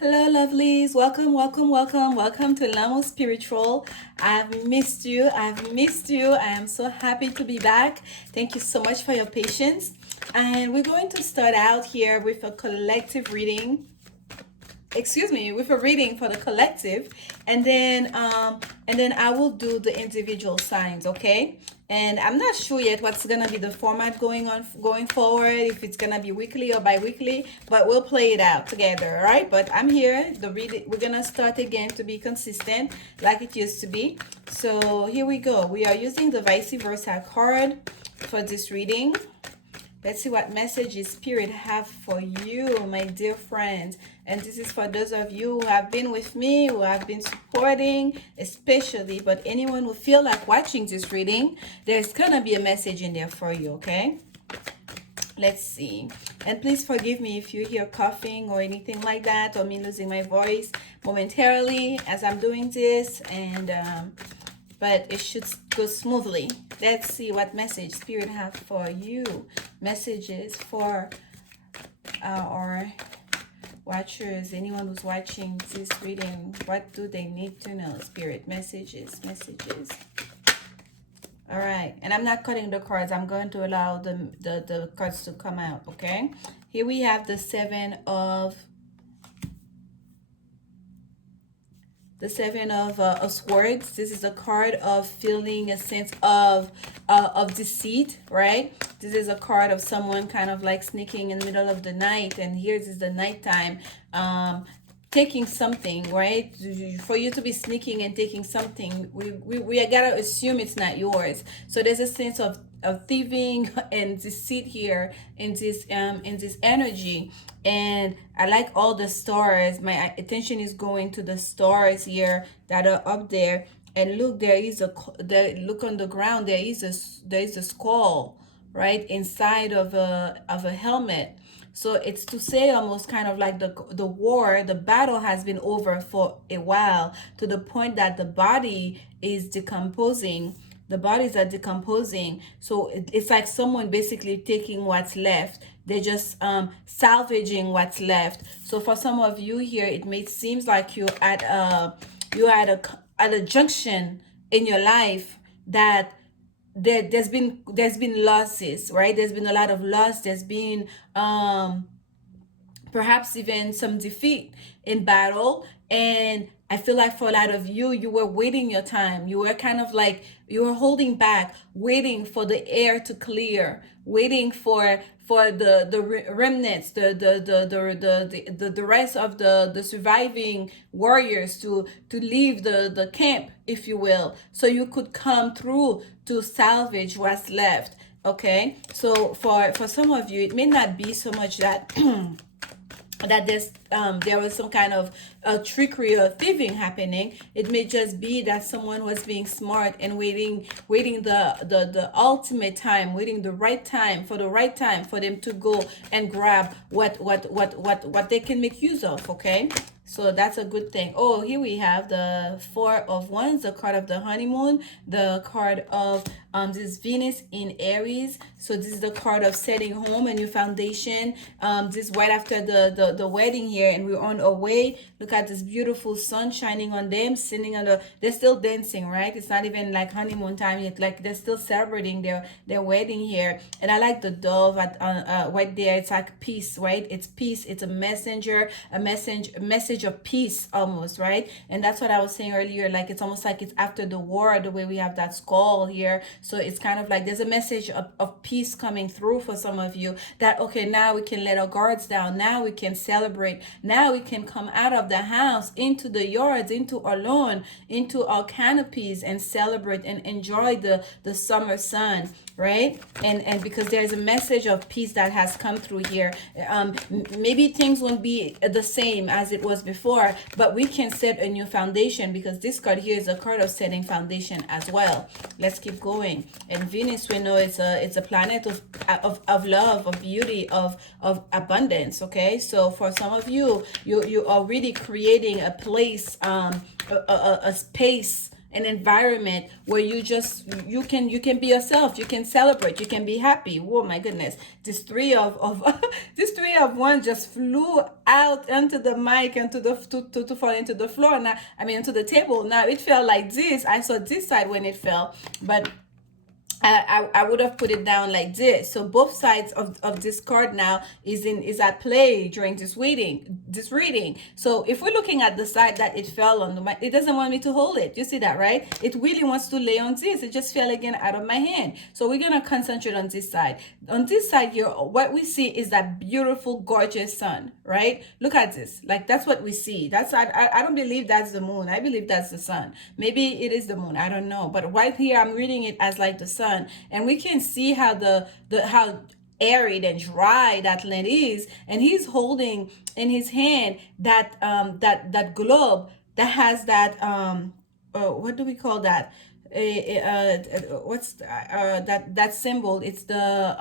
Hello, lovelies. Welcome to Lanmou Spiritual. I've missed you. I am so happy to be back. Thank you so much for your patience. And we're going to start out here with a collective reading. Excuse me, with a reading for the collective, and then I will do the individual signs, okay? And I'm not sure yet what's gonna be the format going forward, if it's gonna be weekly or bi-weekly, but we'll play it out together, all right? But I'm here. We're gonna start again to be consistent like it used to be. So here we go. We are using the vice versa card for this reading. Let's see what messages Spirit have for you, my dear friends. And this is for those of you who have been with me, who have been supporting, especially, but anyone who feel like watching this reading, there's gonna be a message in there for you, okay? Let's see. And please forgive me if you hear coughing or anything like that, or me losing my voice momentarily as I'm doing this, but it should go smoothly. Let's see what message Spirit have for you. Messages for our watchers, anyone who's watching this reading. What do they need to know? Spirit, messages. All right, and I'm not cutting the cards. I'm going to allow the cards to come out, okay? Here we have the Seven of Swords. This is a card of feeling a sense of deceit, right? This is a card of someone kind of like sneaking in the middle of the night, and here's is the nighttime, taking something, right? For you to be sneaking and taking something, we gotta assume it's not yours. So there's a sense of thieving and deceit here in this energy. And I like all the stars. My attention is going to the stars here that are up there. And look, look on the ground. There is a skull, right, inside of a helmet. So it's to say almost kind of like the battle has been over for a while, to the point that the body is decomposing. The bodies are decomposing. So it's like someone basically taking what's left. They're just salvaging what's left. So for some of you here, it may seems like you're at a junction in your life that there's been losses, right? There's been a lot of loss. There's been perhaps even some defeat in battle. And I feel like for a lot of you, you were waiting your time. You were kind of like, you were holding back, waiting for the air to clear, waiting for the remnants, the rest of the surviving warriors to leave the camp, if you will, so you could come through to salvage what's left. Okay, so for some of you, it may not be so much that that there was some kind of trickery or thieving happening. It may just be that someone was being smart and waiting the ultimate time, waiting the right time for them to go and grab what they can make use of. Okay, so that's a good thing. Oh, here we have the Four of Wands, the card of the honeymoon, the card of this Venus in Aries. So this is the card of setting home, a new foundation. This right after the wedding here, and we're on our way. Look at this beautiful sun shining on them, sitting on they're still dancing, right? It's not even like honeymoon time yet. Like they're still celebrating their wedding here. And I like the dove right there. It's like peace, right? It's peace. It's a messenger, a message of peace almost, right? And that's what I was saying earlier. Like it's almost like it's after the war, the way we have that skull here. So it's kind of like there's a message of peace coming through for some of you, that okay, now we can let our guards down. Now we can celebrate. Now we can come out of the house into the yards, into our lawn, into our canopies, and celebrate and enjoy the summer sun, right? And because there's a message of peace that has come through here. Maybe things won't be the same as it was before, but we can set a new foundation, because this card here is a card of setting foundation as well. Let's keep going. And Venus, we know it's a planet of love, of beauty, of abundance. Okay, so for some of you, you are really creating a place, a space an environment where you can be yourself, you can celebrate, you can be happy. Oh my goodness, this three of this three of one just flew out onto the mic and to fall into the floor. Now, I mean, into the table. Now it felt like this. I saw this side when it fell, but I would have put it down like this. So both sides of this card now is at play during this reading. So if we're looking at the side that it fell on, it doesn't want me to hold it. You see that, right? It really wants to lay on this. It just fell again out of my hand. So we're gonna concentrate on this side. On this side here, what we see is that beautiful, gorgeous sun, right? Look at this. Like, that's what we see. I don't believe that's the moon. I believe that's the sun. Maybe it is the moon. I don't know. But right here, I'm reading it as like the sun. And we can see how how arid and dry that land is, and he's holding in his hand that globe that has that what do we call that, what's that symbol? It's the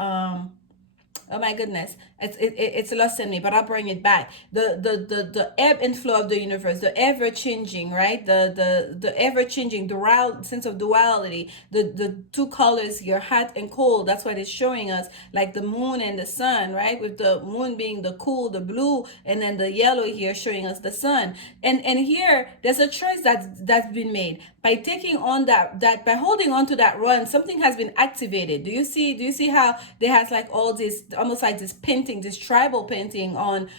oh my goodness, it's lost in me, but I'll bring it back. The ebb and flow of the universe, the ever changing, right? The ever changing dual sense of duality. The two colors here, hot and cold. That's what it's showing us, like the moon and the sun, right? With the moon being the cool, the blue, and then the yellow here showing us the sun. And here there's a choice that's been made by taking on that by holding on to that run. Something has been activated. Do you see how there has like all this, almost like this painting, this tribal painting on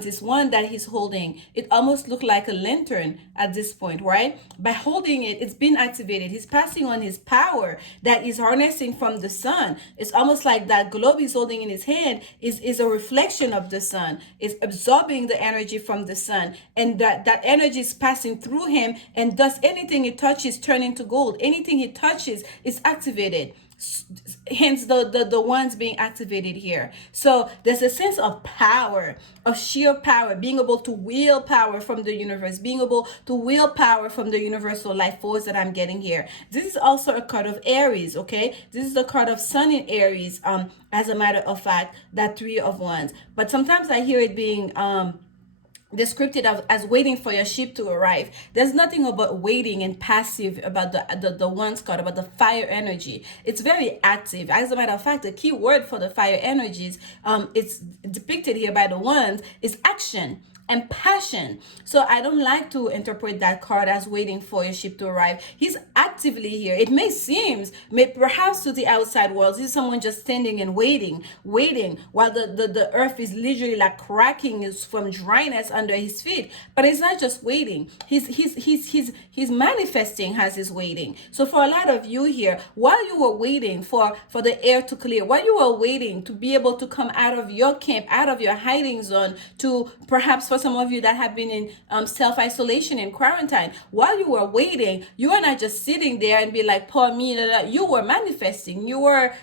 this one that he's holding? It almost looked like a lantern at this point, right? By holding it, it's been activated. He's passing on his power that he's harnessing from the sun. It's almost like that globe he's holding in his hand is a reflection of the sun. It's absorbing the energy from the sun, and that energy is passing through him, and thus anything he touches turn into gold. Anything he touches is activated. Hence the ones being activated here. So there's a sense of power, of sheer power, being able to wield power from the universe, being able to wield power from the universal life force that I'm getting here. This is also a card of Aries, okay? This is the card of Sun in Aries, as a matter of fact, that three of wands. But sometimes I hear it being described as waiting for your ship to arrive. There's nothing about waiting and passive about the ones card, about the fire energy. It's very active. As a matter of fact, the key word for the fire energies, it's depicted here by the ones, is action and passion. So I don't like to interpret that card as waiting for your ship to arrive. He's actively here. It may seem, perhaps to the outside world, this is someone just standing and waiting while the earth is literally like cracking from dryness under his feet. But it's not just waiting. He's manifesting as he's waiting. So for a lot of you here, while you were waiting for the air to clear, while you were waiting to be able to come out of your camp, out of your hiding zone, to perhaps for some of you that have been in self-isolation and quarantine, while you were waiting, you are not just sitting there and be like, poor me, you were manifesting, you are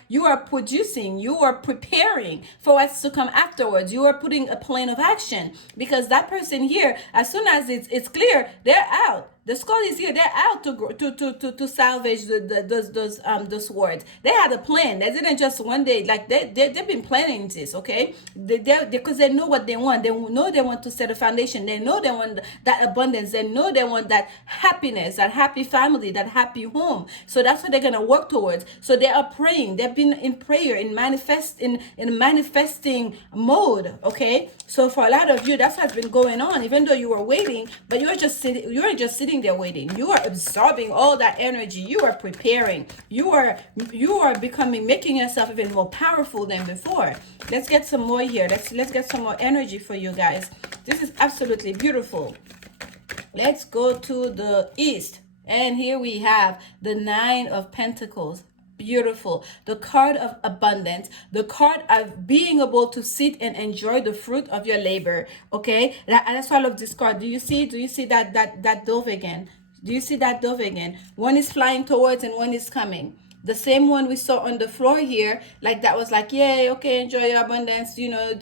producing, you are preparing for what's to come afterwards. You are putting a plan of action, because that person here, as soon as it's clear, they're out. The skull is here. They're out to salvage those words. They had a plan. They didn't just one day, like they've been planning this, okay? Because they know what they want. They know they want to set a foundation. They know they want that abundance. They know they want that happiness, that happy family, that happy home. So that's what they're gonna work towards. So they are praying. They've been in prayer, in manifesting mode, okay? So for a lot of you, that's what's been going on. Even though you were waiting, but you were just sitting there waiting. You are absorbing all that energy. You are preparing. You are making yourself even more powerful than before. Let's get some more here. Let's get some more energy for you guys. This is absolutely beautiful. Let's go to the east, and here we have the Nine of Pentacles. Beautiful. The card of abundance, the card of being able to sit and enjoy the fruit of your labor. Okay, that's all of this card. Do you see that dove again? Do you see that dove again? One is flying towards and one is coming. The same one we saw on the floor here, like that was like, yay, okay, enjoy your abundance. You know,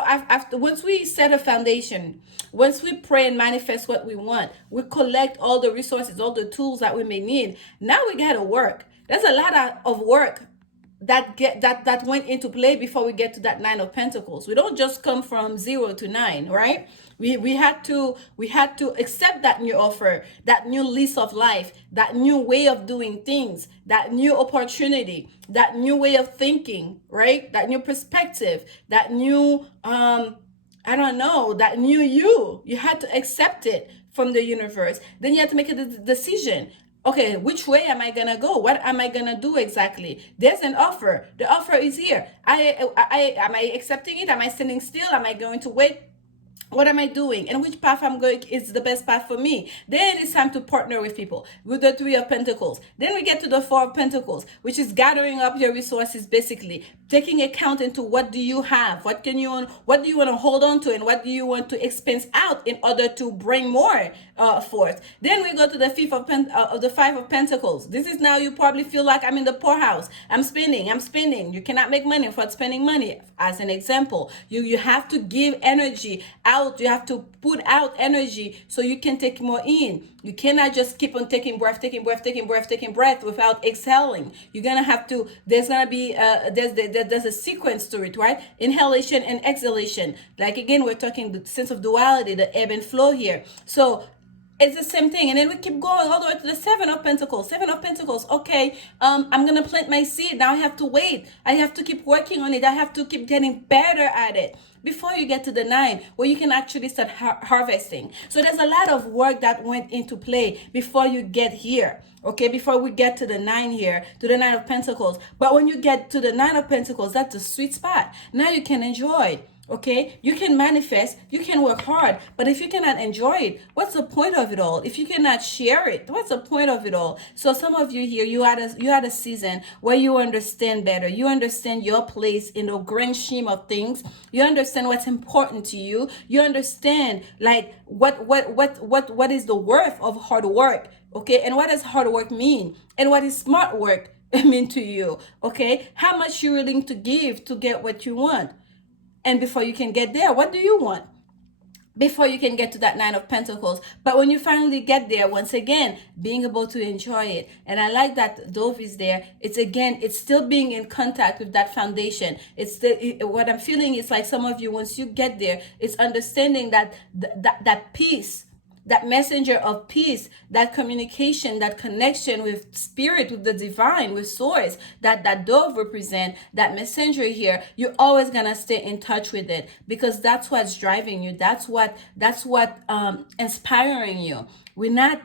after, once we set a foundation, once we pray and manifest what we want, we collect all the resources, all the tools that we may need. Now we gotta work. There's a lot of work that went into play before we get to that Nine of Pentacles. We don't just come from 0 to 9, right? We had to accept that new offer, that new lease of life, that new way of doing things, that new opportunity, that new way of thinking, right? That new perspective, that new I don't know, that new you. You had to accept it from the universe. Then you had to make a decision. Okay, which way am I gonna go? What am I gonna do exactly? There's an offer. The offer is here. Am I accepting it? Am I standing still? Am I going to wait? What am I doing, and which path I'm going is the best path for me? Then it's time to partner with people, with the Three of Pentacles. Then we get to the Four of Pentacles, which is gathering up your resources, basically taking account into what do you have, what do you want to hold on to, and what do you want to expense out in order to bring more forth. Then we go to the the Five of Pentacles. This is now, you probably feel like I'm in the poorhouse. I'm spending. You cannot make money without spending money. As an example, you have to give energy out. You have to put out energy so you can take more in. You cannot just keep on taking breath without exhaling. You're gonna have to. There's gonna be there's a sequence to it, right? Inhalation and exhalation. Like, again, we're talking the sense of duality, the ebb and flow here. So it's the same thing. And then we keep going all the way to the Seven of Pentacles. Seven of Pentacles. Okay, I'm gonna plant my seed. Now I have to wait. I have to keep working on it. I have to keep getting better at it before you get to the Nine, where you can actually start harvesting. So there's a lot of work that went into play before you get here. Okay, before we get to the Nine here, to the Nine of Pentacles. But when you get to the Nine of Pentacles, that's the sweet spot. Now you can enjoy. Okay, you can manifest, you can work hard, but if you cannot enjoy it, what's the point of it all? If you cannot share it, what's the point of it all? So some of you here, you had a season where you understand better. You understand your place in the grand scheme of things. You understand what's important to you. You understand, like, what is the worth of hard work. Okay, and what does hard work mean? And what is smart work mean to you? Okay, how much you're willing to give to get what you want? And before you can get there, what do you want? Before you can get to that Nine of Pentacles. But when you finally get there, once again, being able to enjoy it. And I like that Dove is there. It's still being in contact with that foundation. What I'm feeling is like some of you, once you get there, it's understanding that that peace, that messenger of peace, that communication, that connection with spirit, with the divine, with source, that Dove represent, that messenger here, you're always gonna stay in touch with it, because that's what's driving you. That's what inspiring you. We're not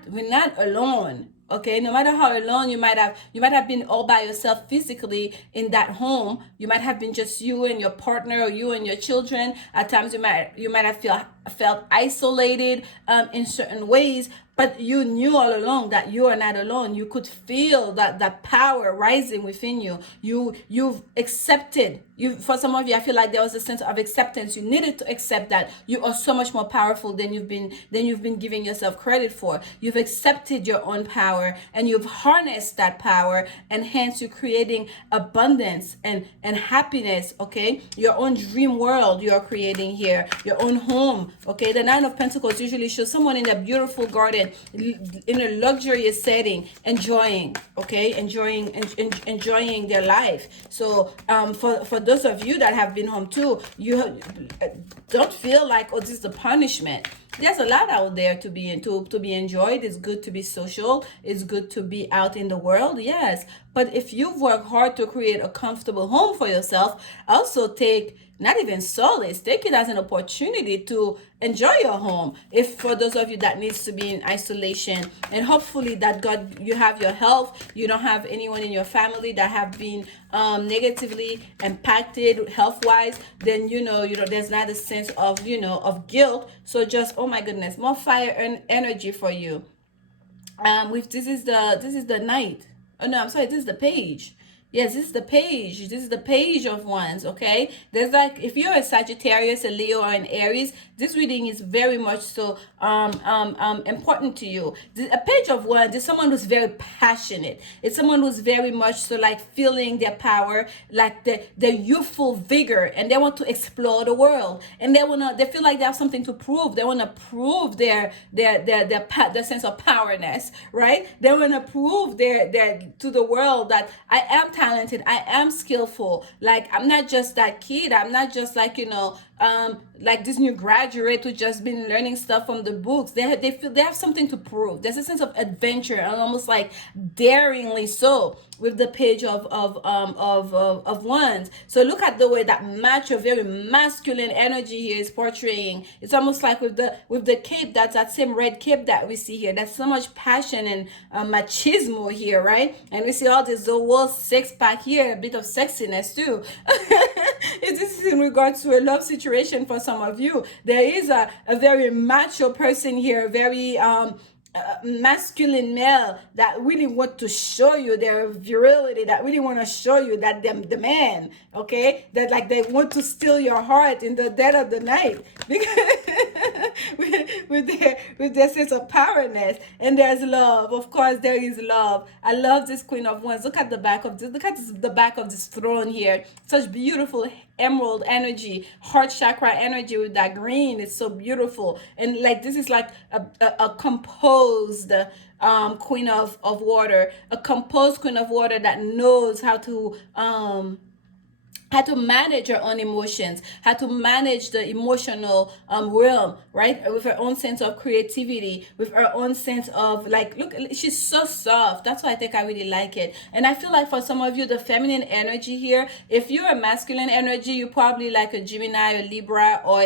alone. Okay, no matter how alone you might have been all by yourself physically in that home. You might have been just you and your partner, or you and your children. At times you might have felt isolated in certain ways, but you knew all along that you are not alone. You could feel that power rising within you. You've accepted. For some of you, I feel like there was a sense of acceptance. You needed to accept that you are so much more powerful than you've been giving yourself credit for. You've accepted your own power, and you've harnessed that power, and hence you're creating abundance and happiness. Okay, your own dream world you are creating here, your own home. Okay, the Nine of Pentacles usually shows someone in a beautiful garden, in a luxurious setting, enjoying. Okay, enjoying their life. So for those of you that have been home too, you don't feel like, oh, this is a punishment. There's a lot out there to be enjoyed. It's good to be social. It's good to be out in the world. Yes, but if you've worked hard to create a comfortable home for yourself, also take not even solace, take it as an opportunity to enjoy your home. If for those of you that needs to be in isolation, and hopefully that God, you have your health, you don't have anyone in your family that have been negatively impacted health wise, then there's not a sense of of guilt. So just, oh my goodness, more fire and energy for you. This is the Knight. Oh no, I'm sorry, this is the Page. Yes, this is the Page. This is the Page of Wands, okay? There's like, if you're a Sagittarius, a Leo, or an Aries, this reading is very much so important to you. A Page of Wands is someone who's very passionate. It's someone who's very much so like feeling their power, like the youthful vigor, and they want to explore the world. And they feel like they have something to prove. They want to prove their sense of powerness, right? They want to prove their to the world that I am talented, I am skillful. Like, I'm not just that kid, I'm not just like, like this new graduate who just been learning stuff from the books. They feel they have something to prove. There's a sense of adventure, and almost like daringly so, with the page of wands. So look at the way that macho, very masculine energy here is portraying. It's almost like with the cape, that's that same red cape that we see here. That's so much passion and machismo here, right? And we see all this the whole six pack here, a bit of sexiness too. This is in regards to a love situation for some of you. There is a very macho person here, very masculine male that really want to show you their virility, that really want to show you that them the man, okay, that like they want to steal your heart in the dead of the night, because with their sense of powerness. And there's love, of course there is love. I love this Queen of Wands. Look at the back of this, look at this, the back of this throne here. Such beautiful emerald energy, heart chakra energy with that green. It's so beautiful. And like this is like a composed queen of water, a composed queen of water that knows how to manage her own emotions, how to manage the emotional realm, right? With her own sense of creativity, with her own sense of like, look, she's so soft. That's why I think I really like it. And I feel like for some of you, the feminine energy here, if you're a masculine energy, you probably like a Gemini, a Libra, or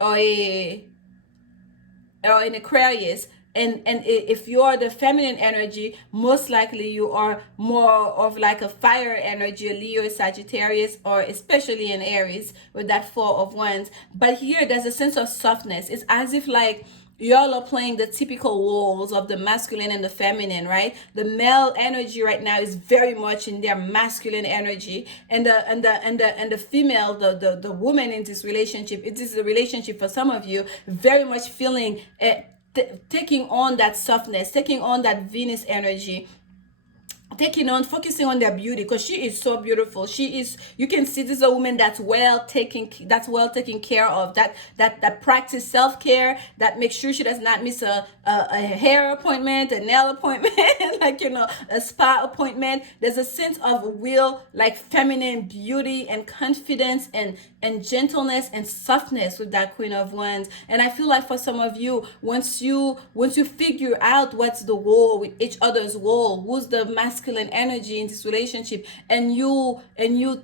or a or an Aquarius. And if you're the feminine energy, most likely you are more of like a fire energy, a Leo, Sagittarius, or especially in Aries with that Four of Wands. But here there's a sense of softness. It's as if like y'all are playing the typical roles of the masculine and the feminine, right? The male energy right now is very much in their masculine energy, and the female, the woman in this relationship, it is a relationship for some of you, very much feeling taking on that softness, taking on that Venus energy, taking on, focusing on their beauty, because she is so beautiful. She is, you can see this is a woman that's well taken care of, that practice self-care, that makes sure she does not miss a hair appointment, a nail appointment, like a spa appointment. There's a sense of real like feminine beauty and confidence and gentleness and softness with that Queen of Wands. And I feel like for some of you, once you figure out what's the role with each other's role, who's the masculine energy in this relationship, and you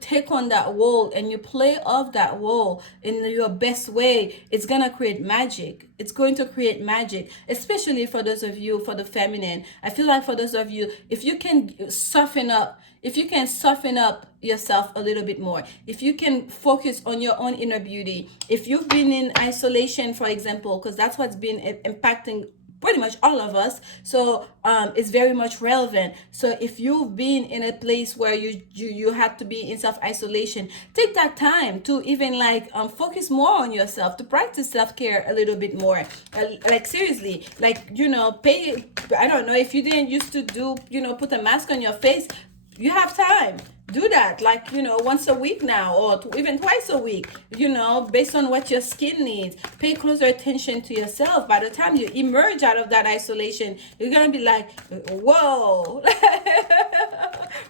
take on that role and you play off that role in your best way, it's gonna create magic. It's going to create magic, especially for those of you, for the feminine. I feel like for those of you, if you can soften up yourself a little bit more, if you can focus on your own inner beauty, if you've been in isolation, for example, because that's what's been impacting pretty much all of us, so it's very much relevant. So if you've been in a place where you had to be in self-isolation, take that time to even like focus more on yourself, to practice self-care a little bit more, like seriously, like pay, I don't know, if you didn't used to do put a mask on your face, you have time, do that, like once a week now, or even twice a week, based on what your skin needs. Pay closer attention to yourself. By the time you emerge out of that isolation, you're gonna be like, whoa.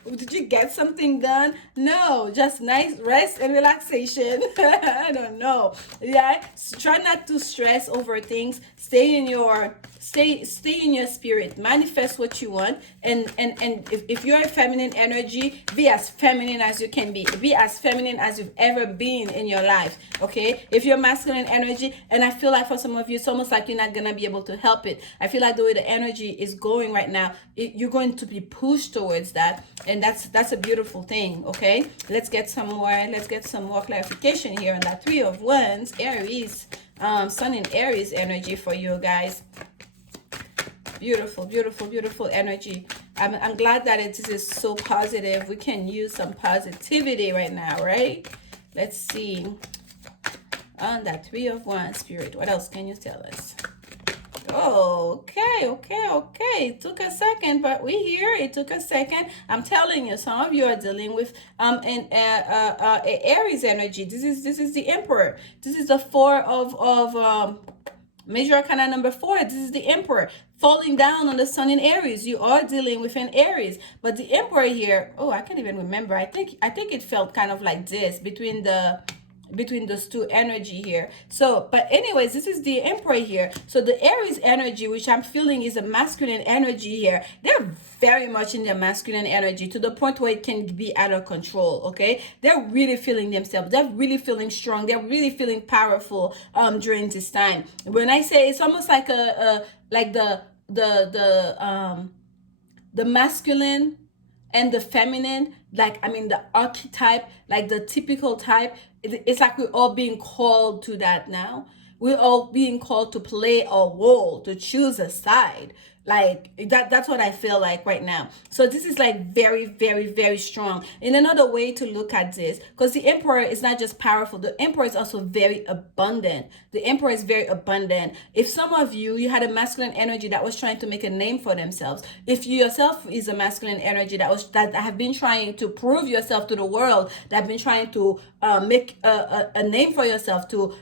Did you get something done? No, just nice rest and relaxation. I don't know. Yeah, so try not to stress over things. Stay in your spirit, manifest what you want, and if you're a feminine energy, be as feminine as you can be as feminine as you've ever been in your life, okay? If you're masculine energy, and I feel like for some of you, it's almost like you're not gonna be able to help it. I feel like the way the energy is going right now, you're going to be pushed towards that, and that's a beautiful thing, okay? Let's get some more clarification here on that Three of Wands, Aries, Sun in Aries energy for you guys. Beautiful, beautiful, beautiful energy. I'm glad that it is so positive. We can use some positivity right now, right? Let's see. On that Three of Wands, Spirit, what else can you tell us? Oh, okay. It took a second, but we here. It took a second. I'm telling you, some of you are dealing with Aries energy. This is the Emperor. This is the Four Major arcana number 4, this is the emperor falling down on the sun in Aries. You are dealing with an Aries, but the emperor here, oh, I can't even remember. I think it felt kind of like this between those two energy here. So, but anyways, this is the emperor here. So the Aries energy, which I'm feeling is a masculine energy here, they're very much in their masculine energy to the point where it can be out of control. Okay, they're really feeling themselves, they're really feeling strong, they're really feeling powerful during this time. When I say, it's almost like a like the masculine and the feminine, like, I mean, the archetype, like the typical type, it's like we're all being called to that now. We're all being called to play a role, to choose a side. Like that's what I feel like right now. So this is like very, very, very strong. In another way to look at this, because the emperor is not just powerful, the emperor is also very abundant. The emperor is very abundant. If some of you had a masculine energy that was trying to make a name for themselves, if you yourself is a masculine energy that have been trying to prove yourself to the world, that have been trying to make a name for yourself, to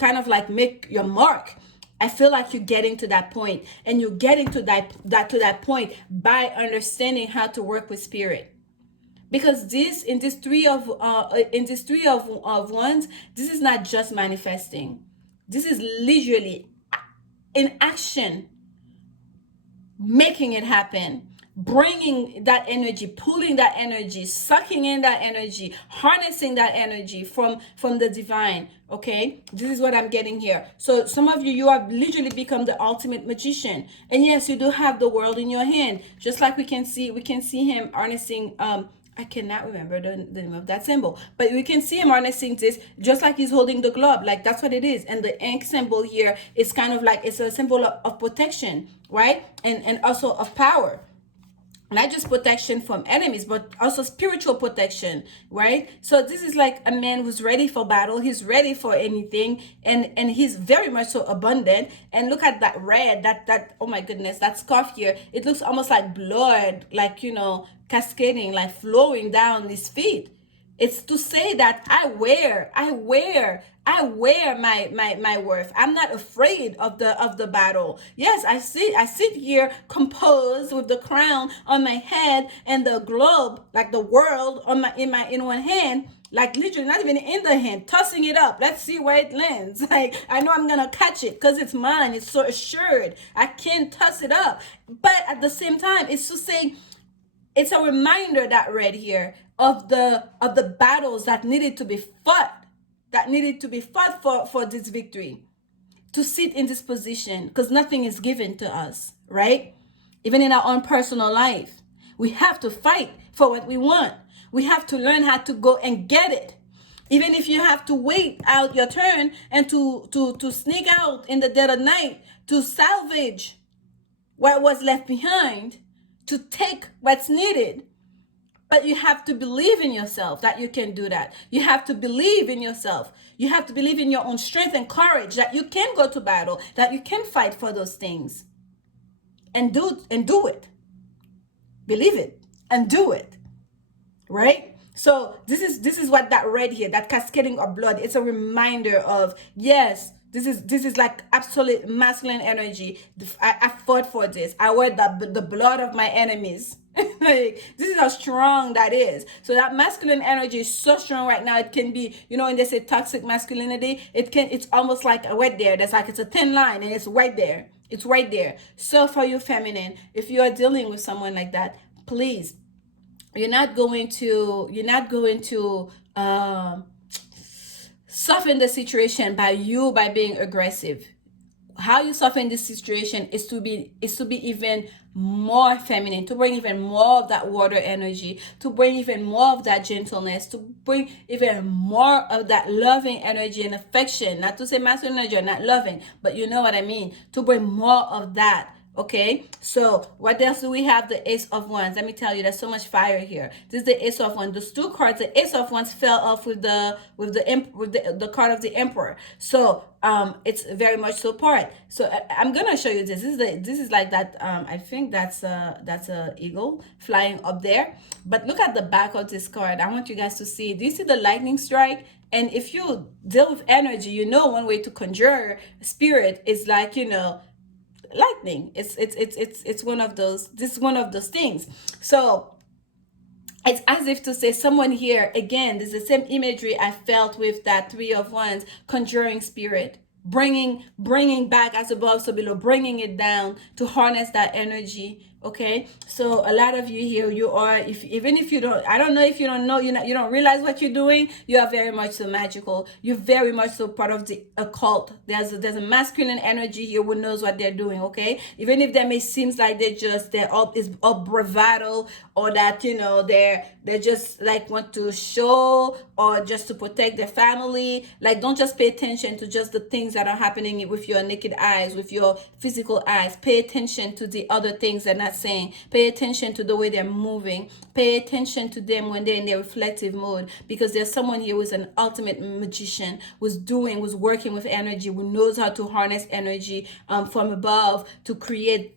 kind of like make your mark, I feel like you're getting to that point, and you're getting to that point by understanding how to work with spirit. Because in this three of wands, this is not just manifesting. This is literally in action, making it happen, bringing that energy, pulling that energy, sucking in that energy, harnessing that energy from the divine. Okay, this is what I'm getting here. So some of you have literally become the ultimate magician, and yes, you do have the world in your hand, just like we can see him harnessing I cannot remember the name of that symbol, but we can see him harnessing this just like he's holding the globe. Like that's what it is. And the ink symbol here is kind of like, it's a symbol of protection, right? And also of power. Not just protection from enemies, but also spiritual protection, right? So this is like a man who's ready for battle. He's ready for anything, and he's very much so abundant. And look at that red, that oh my goodness, that scarf here. It looks almost like blood, like, cascading, like flowing down his feet. It's to say that I wear my worth. I'm not afraid of the battle. Yes, I sit here composed with the crown on my head and the globe, like the world, on my in one hand, like literally not even in the hand, tossing it up. Let's see where it lands. Like, I know I'm gonna catch it because it's mine. It's so assured. I can't toss it up. But at the same time, it's to say, it's a reminder, that red here, of the battles that needed to be fought, for this victory, to sit in this position, because nothing is given to us, right? Even in our own personal life, we have to fight for what we want. We have to learn how to go and get it. Even if you have to wait out your turn and to sneak out in the dead of night to salvage what was left behind, to take what's needed. But you have to believe in yourself that you can do that. You have to believe in yourself. You have to believe in your own strength and courage, that you can go to battle, that you can fight for those things. And do it. Believe it and do it. Right? So this is what that red here, that cascading of blood, it's a reminder of, yes, this is like absolute masculine energy. I fought for this. I wear the blood of my enemies. Like, this is how strong that is. So that masculine energy is so strong right now. It can be, when they say toxic masculinity, it's almost like right there. That's like, it's a thin line, and it's right there. It's right there. So for you feminine, if you are dealing with someone like that, please, you're not going to soften the situation by being aggressive. How you soften this situation is to be even more feminine, to bring even more of that water energy, to bring even more of that gentleness, to bring even more of that loving energy and affection. Not to say masculine energy are not loving, but you know what I mean. To bring more of that. Okay, so what else do we have? The Ace of Wands. Let me tell you, there's so much fire here. This is the Ace of Wands. Those two cards, the Ace of Wands fell off with the card of the Emperor. So it's very much so part. So I'm gonna show you this. This is like that. I think that's a eagle flying up there. But look at the back of this card. I want you guys to see. Do you see the lightning strike? And if you deal with energy, you know one way to conjure spirit is like, lightning. It's one of those. This is one of those things. So it's as if to say someone here again. This is the same imagery I felt with that Three of Wands, conjuring spirit, bringing back as above so below, bringing it down to harness that energy. Okay, so a lot of you here, you are, even if you don't, I don't know if you don't know, you don't realize what you're doing, you are very much so magical. You're very much so part of the occult. There's a masculine energy here who knows what they're doing. Okay, even if that may seems like they're all bravado, or that they're just like want to show, or just to protect their family. Like, don't just pay attention to just the things that are happening with your naked eyes, with your physical eyes. Pay attention to the other things they're not saying. Pay attention to the way they're moving. Pay attention to them when they're in their reflective mode, because there's someone here who's an ultimate magician, who's working with energy, who knows how to harness energy from above to create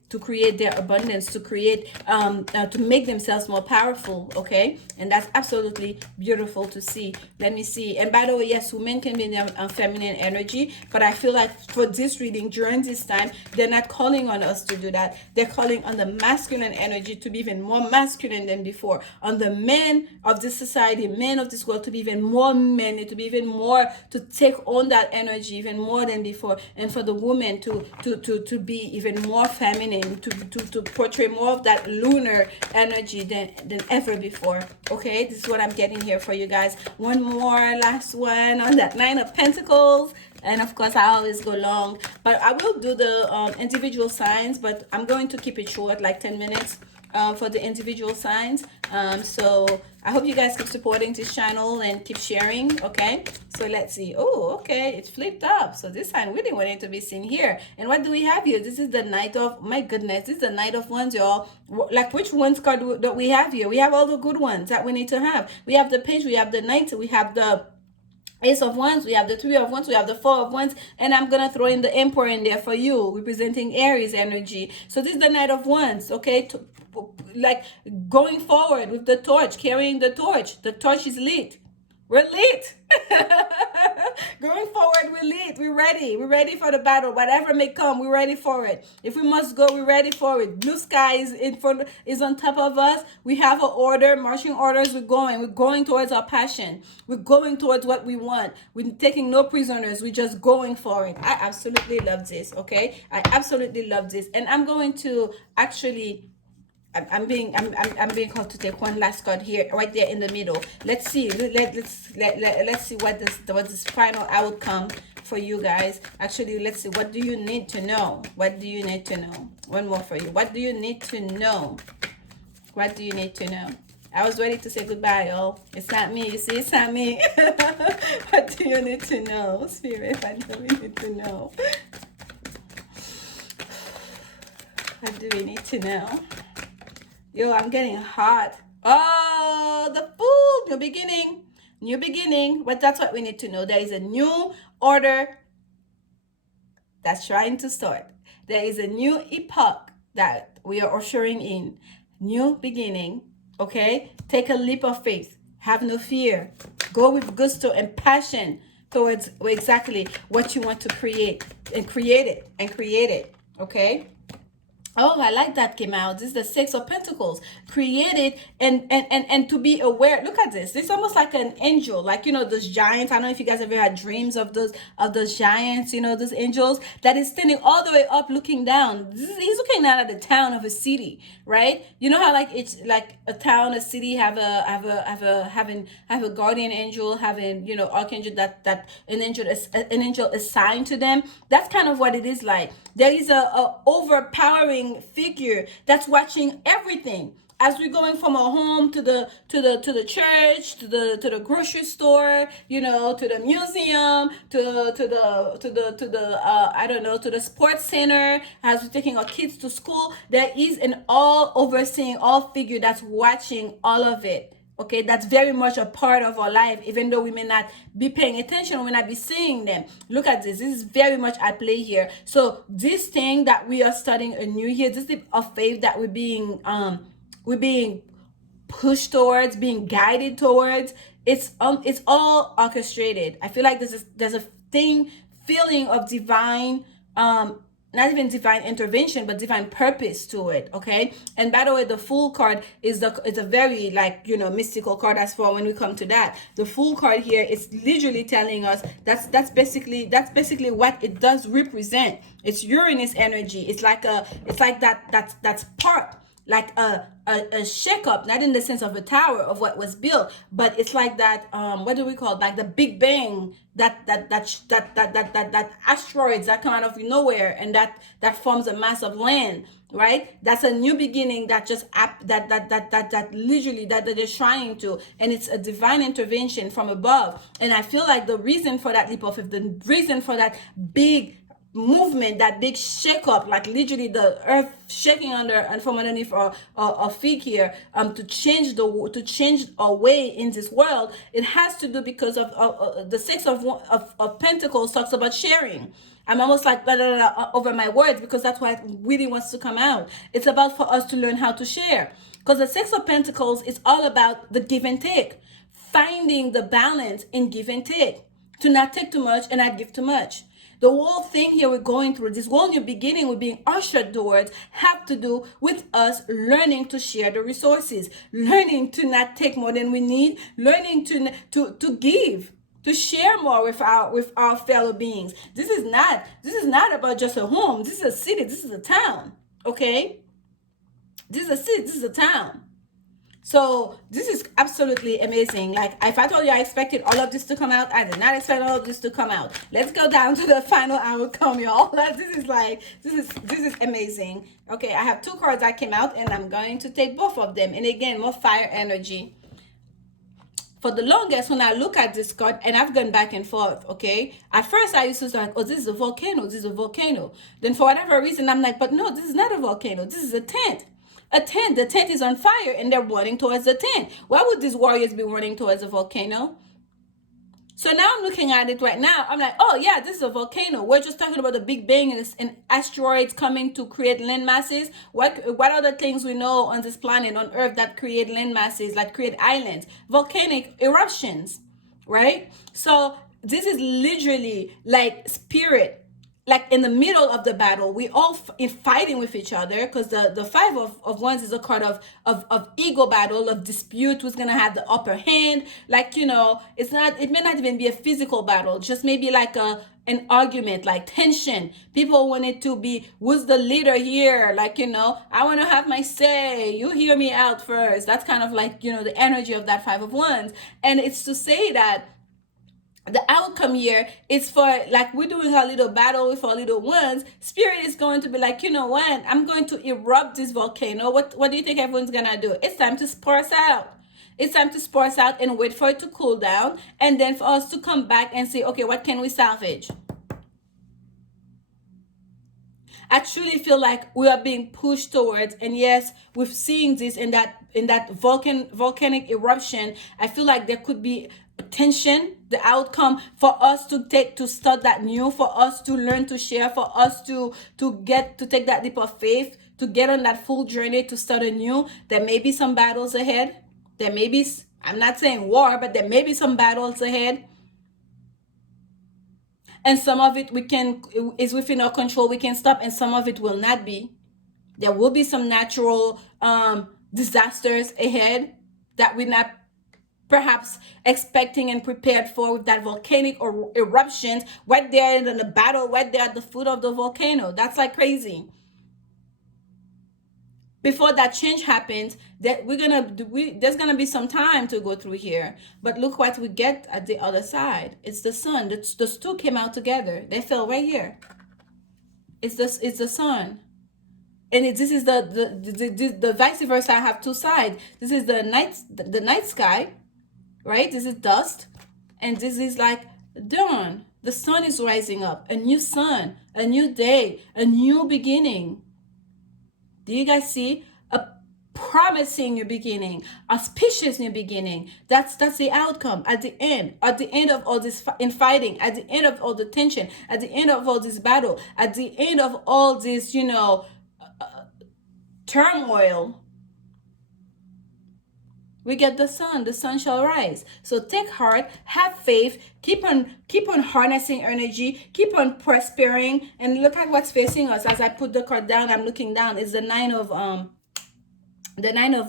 their abundance, to create to make themselves more powerful. Okay, and that's absolutely beautiful to see. Let me see. And by the way, yes, women can be in their feminine energy, but I feel like for this reading during this time, they're not calling on us to do that. They're calling on the masculine energy to be even more masculine than before, on the men of this society, men of this world, to be even more men, to be even more, to take on that energy even more than before, and for the woman to be even more feminine, to portray more of that lunar energy than ever before. Okay, this is what I'm getting here for you guys. One more, last one on that Nine of Pentacles. And of course, I always go long, but I will do the individual signs, but I'm going to keep it short, like 10 minutes for the individual signs. So I hope you guys keep supporting this channel and keep sharing. Okay, so let's see. Oh, okay, it's flipped up. So this sign really wanted to be seen here. And what do we have here? This is the Knight of, my goodness, this is the Knight of Wands, y'all. Like, which ones card that we have here? We have all the good ones that we need to have. We have the Page, we have the Knight, we have the Ace of Wands, we have the Three of Wands, we have the Four of Wands, and I'm gonna throw in the Emperor in there for you, representing Aries energy. So this is the Knight of Wands. Okay, like going forward with the torch, carrying the torch. The torch is lit. We're lit. Going forward, we're lit. We're ready. We're ready for the battle. Whatever may come, we're ready for it. If we must go, we're ready for it. Blue sky is in front, is on top of us. We have an order, marching orders. We're going. We're going towards our passion. We're going towards what we want. We're taking no prisoners. We're just going for it. I absolutely love this. Okay, I absolutely love this, and I'm going to actually. I'm being called to take one last card here, right there in the middle. Let's see. Let's see what this final outcome for you guys. Actually, let's see. What do you need to know? What do you need to know? One more for you. What do you need to know? What do you need to know? I was ready to say goodbye, y'all. It's not me. You see, it's not me. What do you need to know, Spirit? What do we need to know? What do we need to know? Yo, I'm getting hot. Oh, the Fool. New beginning. New beginning. But that's what we need to know. There is a new order that's trying to start. There is a new epoch that we are ushering in. New beginning. Okay? Take a leap of faith. Have no fear. Go with gusto and passion towards exactly what you want to create. And create it. And create it. Okay? Oh, I like that came out. This is the Six of Pentacles. Created and to be aware. Look at this. This is almost like an angel, like those giants. I don't know if you guys ever had dreams of those giants. Those angels that is standing all the way up, looking down. He's looking down at the town of a city, right? You know how like it's like a town, a city have a guardian angel, having archangel that an angel assigned to them. That's kind of what it is like. There is a overpowering figure that's watching everything. as we're going from our home to the church, to the grocery store, to the museum, to the I don't know, to the sports center, as we're taking our kids to school, there is an all overseeing, all figure that's watching all of it. Okay, that's very much a part of our life, even though we may not be paying attention, we may not be seeing them. Look at this. This is very much at play here. So this thing that we are starting anew here, this type of faith that we're being pushed towards, being guided towards, it's all orchestrated. I feel like there's a feeling of divine, not even divine intervention, but divine purpose to it. Okay. And by the way, the Fool card is a very, like, mystical card. As for when we come to that, the Fool card here is literally telling us that's basically what it does represent. It's Uranus energy. It's like that's part, like a shake up, not in the sense of a tower of what was built, but it's like that, what do we call it? Like the Big Bang, that asteroids that come out of nowhere, and that forms a mass of land, right? That's a new beginning that just that literally that they're trying to, and it's a divine intervention from above. And I feel like the reason for that leap of faith, the reason for that big movement, that big shake up, like literally the earth shaking under and from underneath our feet here, to change our way in this world, it has to do because of the Six of Pentacles talks about sharing. I'm almost like blah, blah, blah, over my words, because that's what really wants to come out. It's about for us to learn how to share, because the Six of Pentacles is all about the give and take, finding the balance in give and take, to not take too much and not give too much. The whole thing here we're going through, this whole new beginning we're being ushered towards, have to do with us learning to share the resources, learning to not take more than we need, learning to give, to share more with our fellow beings. This is not about just a home. This is a city. This is a town. Okay? This is a city. This is a town. So this is absolutely amazing. Like, if I told you I expected all of this to come out, I did not expect all of this to come out. Let's go down to the final outcome, y'all. This is amazing. Okay, I have two cards that came out, and I'm going to take both of them. And again, more fire energy. For the longest, when I look at this card, and I've gone back and forth, okay? At first, I used to say, oh, this is a volcano. This is a volcano. Then for whatever reason, I'm like, but no, this is not a volcano. This is a tent. A tent. The tent is on fire, and they're running towards the tent. Why would these warriors be running towards a volcano? So now I'm looking at it right now. I'm like, oh yeah, this is a volcano. We're just talking about the Big Bang and asteroids coming to create land masses. What are the things we know on this planet, on Earth, that create land masses, like create islands? Volcanic eruptions, right? So this is literally like spirit. Like in the middle of the battle, we all fighting with each other, because the Five of Wands is a card of ego battle, of dispute, who's gonna have the upper hand. Like, it may not even be a physical battle, just maybe like an argument, like tension. People want it to be, who's the leader here? Like, I want to have my say, you hear me out first. That's kind of like, the energy of that Five of Wands. And it's to say that the outcome here is for, like, we're doing a little battle with our little ones. Spirit is going to be like, you know what? I'm going to erupt this volcano. What do you think everyone's going to do? It's time to sparse out. It's time to sparse out and wait for it to cool down. And then for us to come back and say, okay, what can we salvage? I truly feel like we are being pushed towards, and yes, we're seeing this in that volcanic eruption. I feel like there could be tension, the outcome for us to start that new, for us to learn to share, for us to take that leap of faith, to get on that full journey, to start anew. There may be some battles ahead. There may be, I'm not saying war, but there may be some battles ahead. And some of it is within our control, we can stop, and some of it will not be. There will be some natural disasters ahead that we're not perhaps expecting and prepared for, with that volcanic or eruptions right there in the battle, right there at the foot of the volcano. That's like crazy. Before that change happens, that there's gonna be some time to go through here. But look what we get at the other side. It's the sun. Those two came out together. They fell right here. It's the sun. And this is the vice versa. I have two sides. This is the night sky, right? This is dust, and this is like dawn. The sun is rising up, a new sun, a new day, a new beginning. Do you guys see? A promising new beginning, auspicious new beginning. That's the outcome at the end. At the end of all this fighting, at the end of all the tension, at the end of all this battle, at the end of all this, turmoil, we get the sun. The sun shall rise. So take heart, have faith, keep on harnessing energy, keep on prospering, and look at what's facing us. As I put the card down, I'm looking down. It's the Nine of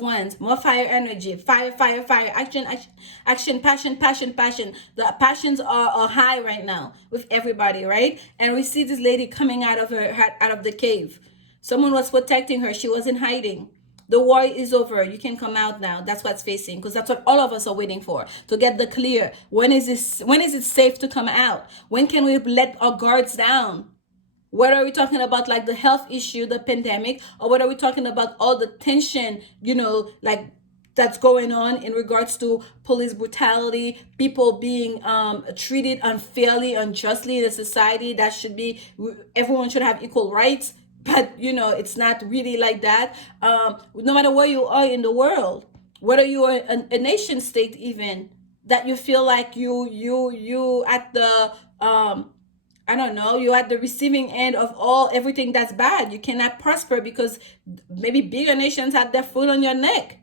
Wands. More fire energy. Fire, fire, fire. Action, action, action, passion, passion, passion. The passions are high right now with everybody, right? And we see this lady coming out of the cave. Someone was protecting her. She wasn't hiding. The war is over. You can come out now. That's what's facing, because that's what all of us are waiting for, to get the clear. When is it safe to come out? When can we let our guards down? What are we talking about, like the health issue, the pandemic, or what are we talking about, all the tension, like that's going on in regards to police brutality, people being treated unfairly, unjustly in a society that should be, everyone should have equal rights, but it's not really like that. No matter where you are in the world, whether you are a nation state even, that you feel like you at the I don't know, you're at the receiving end of everything that's bad. You cannot prosper because maybe bigger nations have their foot on your neck.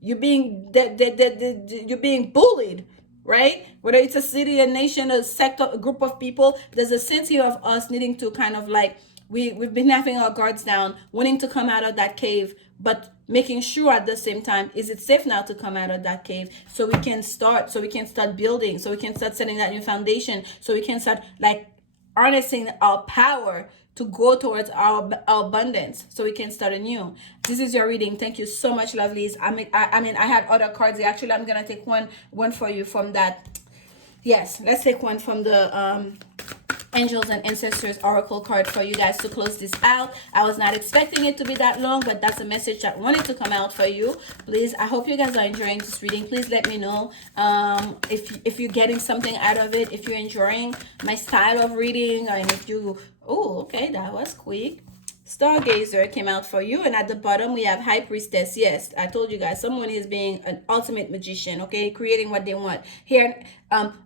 You're being you're being bullied, right? Whether it's a city, a nation, a sector, a group of people, there's a sense here of us needing to kind of like, we've been having our guards down, wanting to come out of that cave, but making sure at the same time, is it safe now to come out of that cave, so we can start building, so we can start setting that new foundation, so we can start like harnessing our power to go towards our abundance, so we can start anew. This is your reading. Thank you so much, lovelies. I had other cards. Actually, I'm gonna take one for you from that. Yes, let's take one from the Angels and Ancestors Oracle card for you guys to close this out. I was not expecting it to be that long, but that's a message that wanted to come out for you. Please, I hope you guys are enjoying this reading. Please let me know if you're getting something out of it, if you're enjoying my style of reading, and if you... Oh, okay, that was quick. Stargazer came out for you, and at the bottom we have High Priestess. Yes, I told you guys, someone is being an ultimate magician, okay, creating what they want here.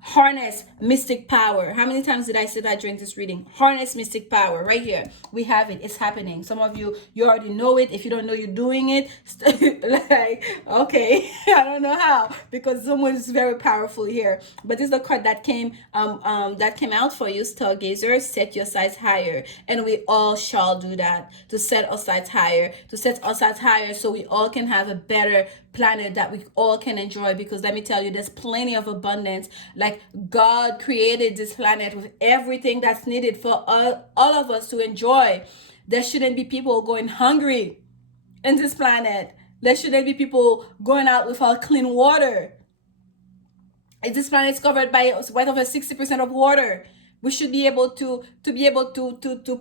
Harness mystic power. How many times did I say that during this reading? Harness mystic power. Right here we have it. It's happening. Some of you already know it. If you don't know, you're doing it. Like, okay, I don't know how, because someone is very powerful here, but this is the card that came out for you. Stargazer, set your sights higher, and we all shall do that, to set our sights higher, so we all can have a better planet that we all can enjoy. Because let me tell you, there's plenty of abundance. Like, God created this planet with everything that's needed for all of us to enjoy. There shouldn't be people going hungry in this planet. There shouldn't be people going out without clean water. This planet is covered by well over 60% of water. We should be able to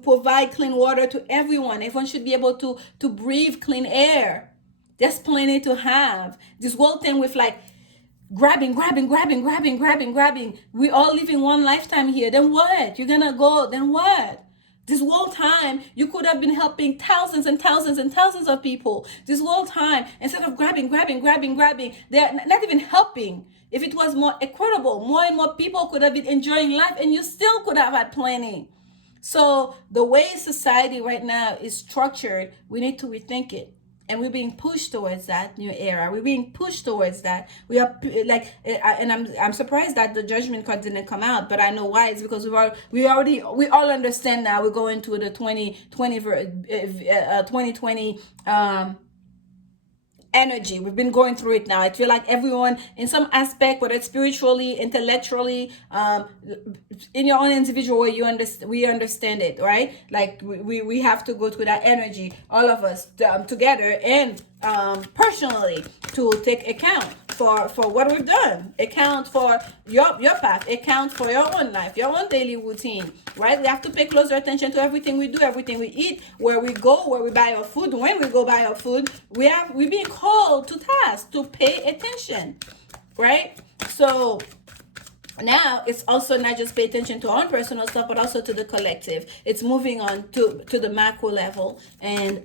provide clean water to everyone. Everyone should be able to breathe clean air. There's plenty to have. This whole thing with like grabbing. We all living one lifetime here. Then what? You're gonna go, then what? This whole time, you could have been helping thousands and thousands and thousands of people. This whole time, instead of grabbing, they're not even helping. If it was more equitable, more and more people could have been enjoying life, and you still could have had plenty. So the way society right now is structured, we need to rethink it. And we're being pushed towards that new era. We're being pushed towards that. We are like, and I'm surprised that the Judgment card didn't come out, but I know why. It's because we all understand now. We're going to the 2020 energy. We've been going through it now. I feel like everyone in some aspect, whether it's spiritually, intellectually, in your own individual way, we understand it, right? Like we have to go through that energy, all of us together, and personally, to take account. for what we've done. It counts for your path. It counts for your own life, your own daily routine, right? We have to pay closer attention to everything we do, everything we eat, where we go, where we buy our food, when we go buy our food. We're being called to task to pay attention, right? So now it's also not just pay attention to our own personal stuff, but also to the collective. It's moving on to the macro level, and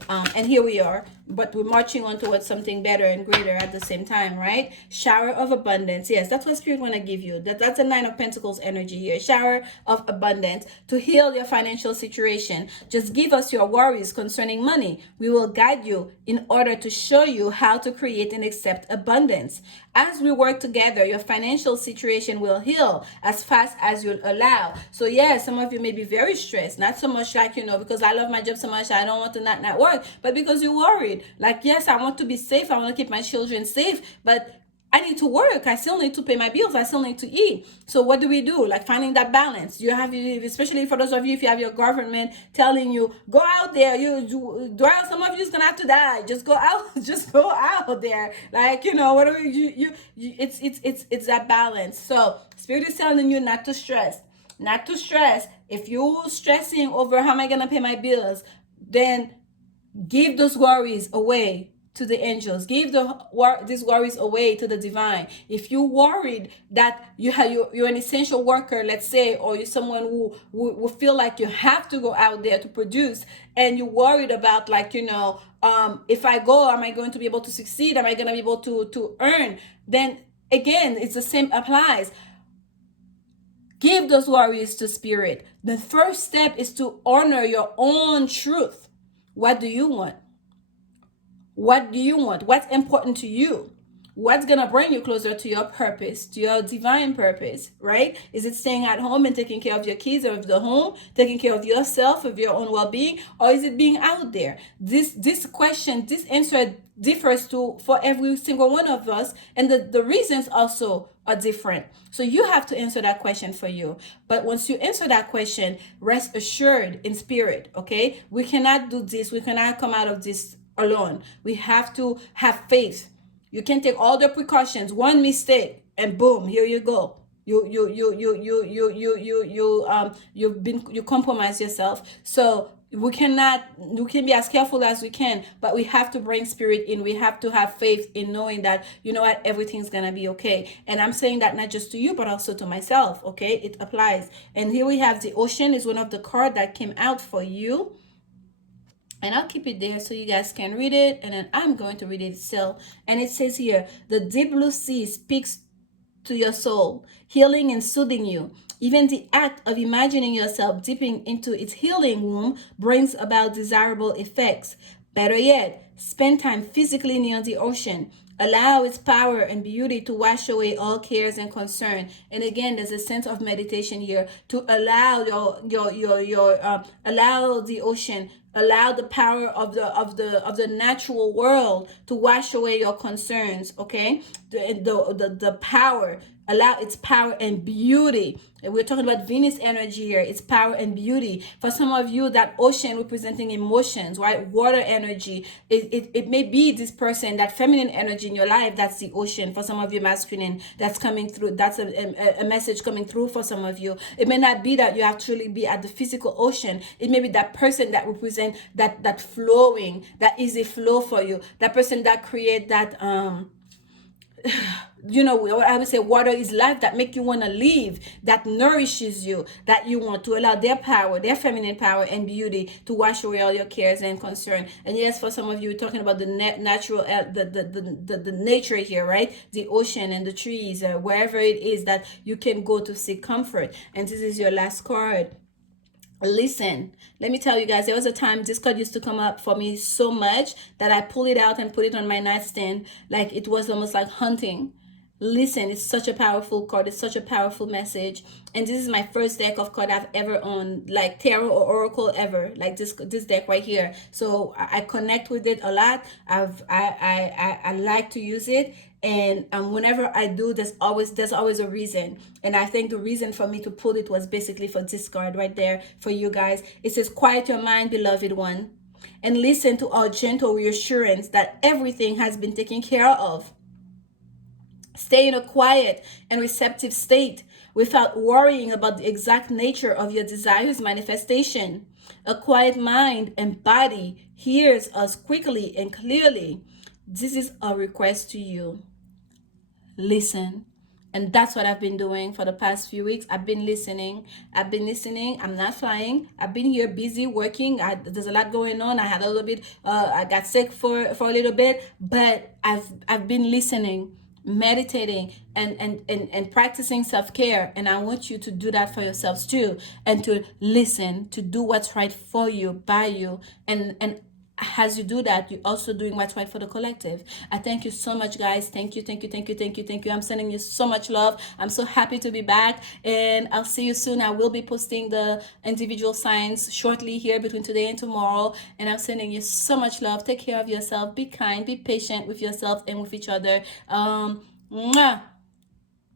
here we are, but we're marching on towards something better and greater at the same time, right? Shower of abundance. Yes, that's what Spirit want to give you. That's a Nine of Pentacles energy here. Shower of abundance to heal your financial situation. Just give us your worries concerning money. We will guide you in order to show you how to create and accept abundance. As we work together, your financial situation will heal as fast as you'll allow. So yeah, some of you may be very stressed, not so much like, because I love my job so much, I don't want to not work, but because you're worried. Like, yes, I want to be safe, I want to keep my children safe, but I need to work. I still need to pay my bills. I still need to eat. So what do we do? Like finding that balance. You have, especially for those of you, if you have your government telling you, go out there, some of you is gonna have to die. Just go out. Just go out there. Like, whatever it's that balance. So Spirit is telling you not to stress. Not to stress. If you're stressing over how am I gonna pay my bills, then give those worries away to the angels. Give these worries away to the divine. If you're worried that you're an essential worker, let's say, or you're someone who feel like you have to go out there to produce, and you're worried about, like, if I go, am I going to be able to succeed? Am I going to be able to earn? Then again, it's the same applies. Give those worries to Spirit. The first step is to honor your own truth. What do you want? What do you want? What's important to you? What's going to bring you closer to your purpose, to your divine purpose, right? Is it staying at home and taking care of your kids or of the home, taking care of yourself, of your own well-being, or is it being out there? This question, this answer differs for every single one of us, and the reasons also are different. So you have to answer that question for you. But once you answer that question, rest assured in Spirit, okay? We cannot do this. We cannot come out of this alone. We have to have faith. You can take all the precautions. One mistake and boom, here you go. You compromise yourself. So we can be as careful as we can, but we have to bring Spirit in. We have to have faith in knowing that, everything's gonna be okay. And I'm saying that not just to you, but also to myself. Okay, it applies. And here we have the Ocean is one of the cards that came out for you. And I'll keep it there so you guys can read it. And then I'm going to read it still. And it says here, the deep blue sea speaks to your soul, healing and soothing you. Even the act of imagining yourself dipping into its healing womb brings about desirable effects. Better yet, spend time physically near the ocean. Allow its power and beauty to wash away all cares and concern. And again, there's a sense of meditation here to allow allow the ocean, allow the power of the natural world to wash away your concerns. Okay, the power. Allow its power and beauty. And we're talking about Venus energy here. It's power and beauty. For some of you, that ocean representing emotions, right? Water energy. It may be this person, that feminine energy in your life, that's the ocean. For some of you, masculine, that's coming through. That's a message coming through for some of you. It may not be that you actually be at the physical ocean. It may be that person that represents that flowing, that easy flow for you. That person that create that I would say water is life, that make you want to live, that nourishes you, that you want to allow their power, their feminine power and beauty to wash away all your cares and concern. And yes, for some of you, we're talking about the natural, the nature here, right? The ocean and the trees, wherever it is that you can go to seek comfort. And this is your last card. Listen, let me tell you guys, there was a time this card used to come up for me so much that I pull it out and put it on my nightstand, like it was almost like hunting. Listen, it's such a powerful card. It's such a powerful message. And this is my first deck of card I've ever owned, like tarot or oracle ever, like this deck right here. So I connect with it a lot. I like to use it. And whenever I do, there's always a reason. And I think the reason for me to pull it was basically for this card right there for you guys. It says, quiet your mind, beloved one, and listen to our gentle reassurance that everything has been taken care of. Stay in a quiet and receptive state without worrying about the exact nature of your desire's manifestation. A quiet mind and body hears us quickly and clearly. This is a request to you. Listen. And that's what I've been doing for the past few weeks. I've been listening. I'm not flying. I've been here busy working. There's a lot going on. I had a little bit. I got sick for a little bit, but I've been listening, meditating, and practicing self-care. And I want you to do that for yourselves too, and to listen, to do what's right for you, by you, and as you do that, you're also doing what's right for the collective. I thank you so much, guys. Thank you, thank you, thank you, thank you, thank you. I'm sending you so much love. I'm so happy to be back, and I'll see you soon. I will be posting the individual signs shortly here between today and tomorrow, and I'm sending you so much love. Take care of yourself. Be kind. Be patient with yourself and with each other. Mwah.